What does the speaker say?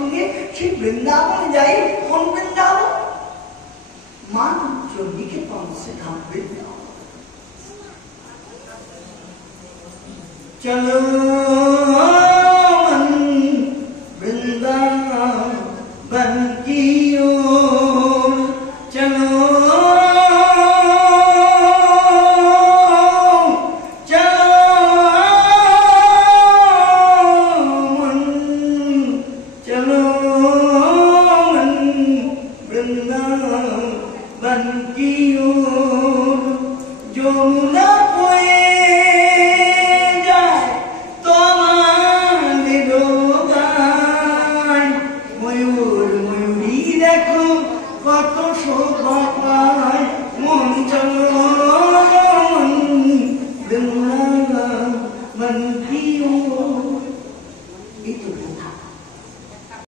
সঙ্গে ঠিক বৃন্দাবনে যাই। কোন বৃন্দাবন? মানব নিকেতন সে ধাম বৃন্দাবন। চলো